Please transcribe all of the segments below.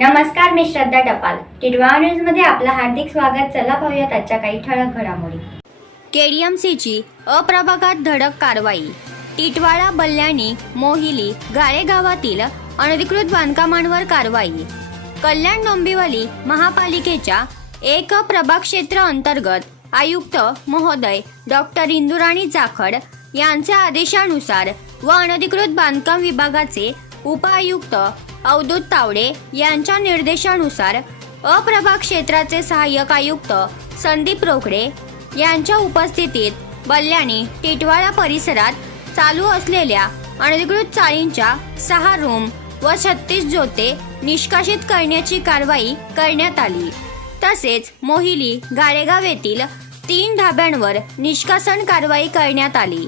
नमस्कार मी श्रद्धा टपाल. टिडवा न्यूजमध्ये आपलं हार्दिक स्वागत. चला पाहूयात आजच्या काही ठळक घडामोडी. केडीएमसीची अप्रभागात धडक कारवाई. टिटवाळा बल्ल्याणी मोहिली गाळे गावातील अनधिकृत बांधकामांवर कारवाई. कल्याण डोंबिवली महापालिकेच्या एक प्रभाग क्षेत्र अंतर्गत आयुक्त महोदय डॉक्टर इंदुराणी जाखड यांच्या आदेशानुसार व अनधिकृत बांधकाम विभागाचे उपआयुक्त अवधूत तावडे यांच्या निर्देशानुसार अप्रभाग क्षेत्राचे सहाय्यक आयुक्त संदीप रोकडे यांच्या उपस्थितीत बल्ल्याणी टिटवाळा परिसरात चालू असलेल्या अनधिकृत चाळींच्या सहा रूम व छत्तीस जोते निष्कासित करण्याची कारवाई करण्यात आली. तसेच मोहिली गाळेगाव येथील तीन ढाब्यांवर निष्कासन कारवाई करण्यात आली.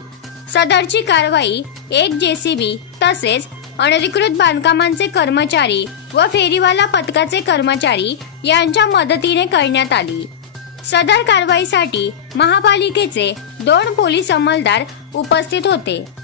सदरची कारवाई एक जेसीबी तसेच अनधिकृत बांधकामांचे कर्मचारी व फेरीवाला पथकाचे कर्मचारी यांच्या मदतीने करण्यात आली. सदर कारवाईसाठी महापालिकेचे दोन पोलीस अंमलदार उपस्थित होते.